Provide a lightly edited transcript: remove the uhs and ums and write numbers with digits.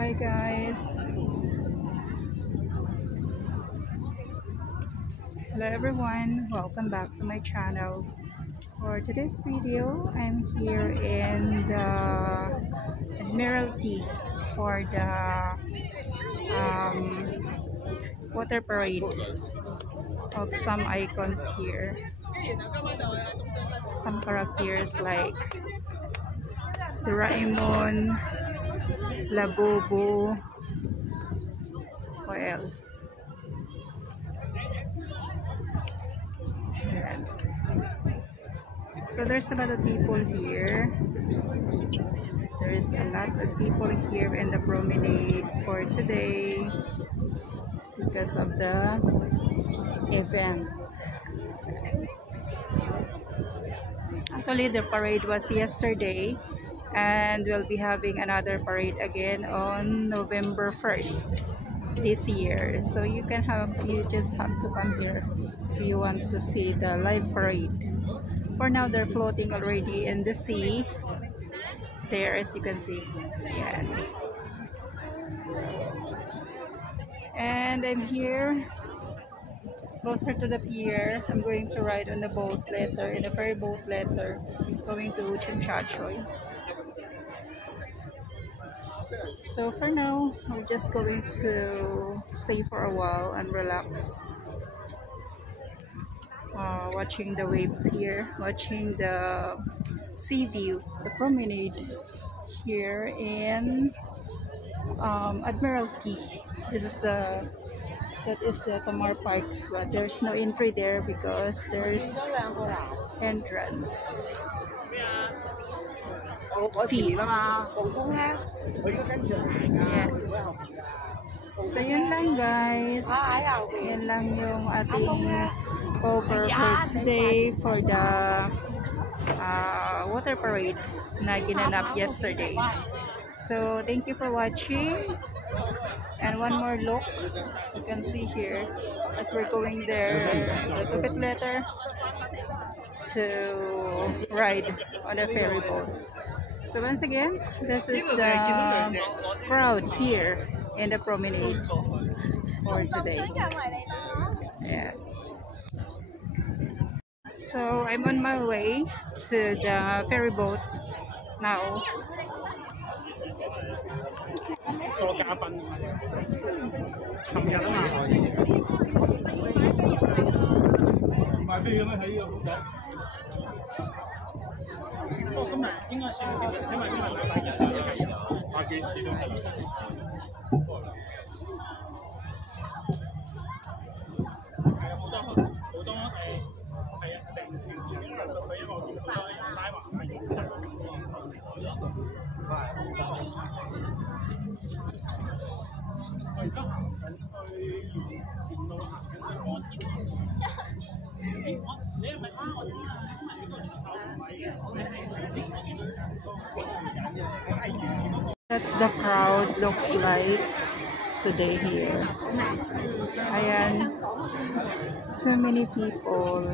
Hi guys, hello everyone, welcome back to my channel. For today's video, I'm here in the Admiralty for the water parade of some icons here. Some characters like Doraemon, Labobo, what else? Ayan. So there's a lot of people here. There's a lot of people here in the promenade for today because of the event. Actually, the parade was yesterday, and we'll be having another parade again on November 1st this year. So you just have to come here if you want to see the live parade. For now, they're floating already in the sea there, as you can see. Yeah. So, and I'm here closer to the pier. I'm going to ride on the boat later, in the ferry boat later, going to Chinchachoy. So for now, we're just going to stay for a while and relax, watching the waves here, watching the sea view, the promenade here in Admiralty. That is the Tamar Park, but there's no entry there because there's entrance fee. Yeah. So yun lang guys, yun lang yung ating cover for today for the water parade na ginanap yesterday. So thank you for watching, and one more look you can see here as we're going there a little bit later to ride on a ferry boat. So once again, this is the crowd here in the promenade for today. Yeah. So I'm on my way to the ferry boat now. That's the crowd looks like today here. Ayan, too many people.